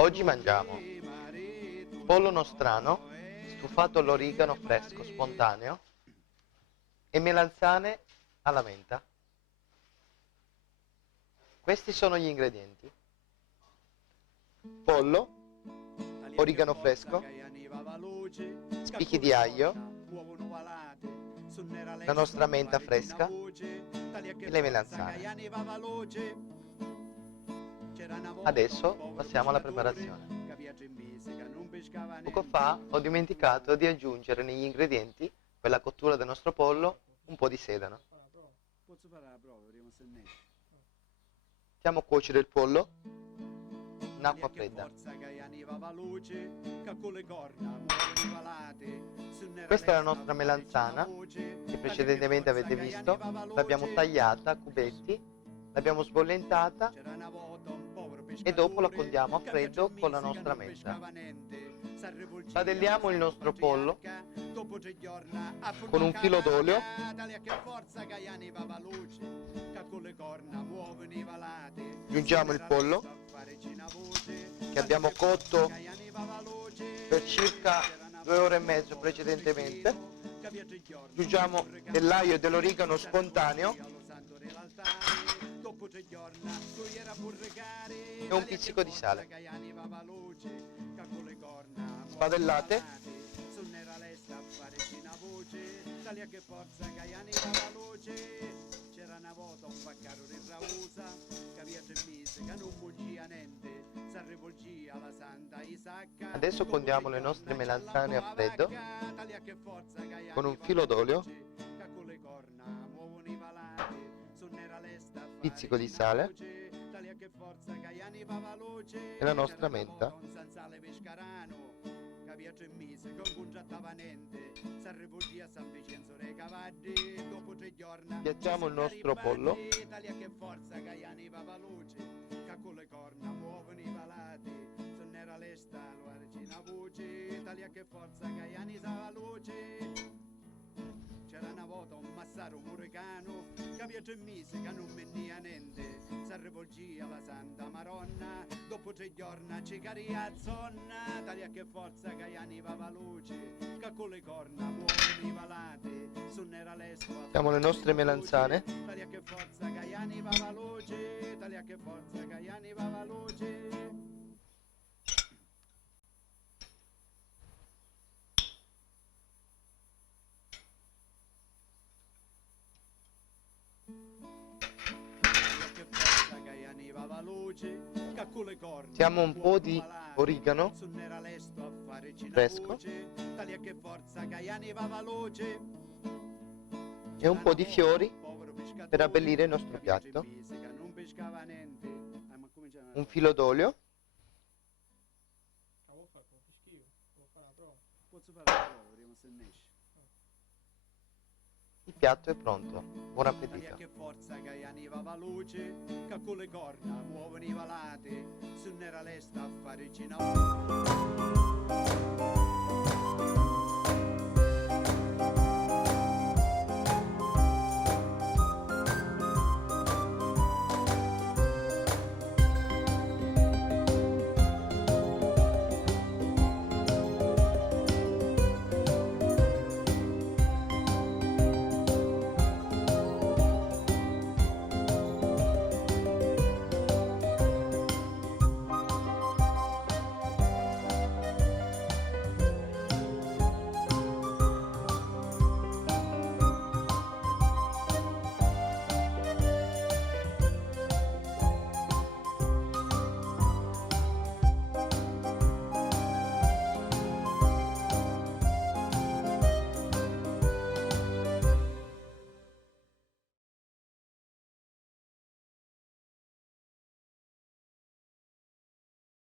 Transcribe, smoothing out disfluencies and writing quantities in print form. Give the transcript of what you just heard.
Oggi mangiamo pollo nostrano stufato all'origano fresco spontaneo e melanzane alla menta. Questi sono gli ingredienti: pollo, origano fresco, spicchi di aglio, la nostra menta fresca e le melanzane. Adesso passiamo alla preparazione. Poco fa ho dimenticato di aggiungere negli ingredienti per la cottura del nostro pollo un po' di sedano. Mettiamo a cuocere il pollo in acqua fredda. Questa è la nostra melanzana che precedentemente avete visto. L'abbiamo tagliata a cubetti, l'abbiamo sbollentata e dopo la condiamo a freddo con la nostra menta. Padelliamo il nostro pollo con un filo d'olio. Aggiungiamo il pollo che abbiamo cotto per circa 2 ore e mezzo precedentemente. Aggiungiamo dell'aglio e dell'origano spontaneo e un pizzico di sale. Spadellate. Adesso condiamo le nostre melanzane a freddo con un filo d'olio, pizzico di sale e la nostra menta. Piazziamo il nostro pollo. C'era una volta un massaro muricano che aveva 3 mesi che non venia niente, si rivolgia alla Santa Maronna, dopo 3 giorni ci caria a zonna, taglia che forza che aniva la luce, che con le corna muovono i valati, sonnera l'espo. Mettiamo le nostre melanzane. Taglia che forza che aniva la luce, taglia che forza che aniva la luce. Mettiamo un po' di origano fresco e un po' di fiori per abbellire il nostro piatto. Un filo d'olio. Il piatto è pronto. Buon appetito. Che forza che aniva la luce, che con le corna muovono i valati, su nera lesta a fare cina.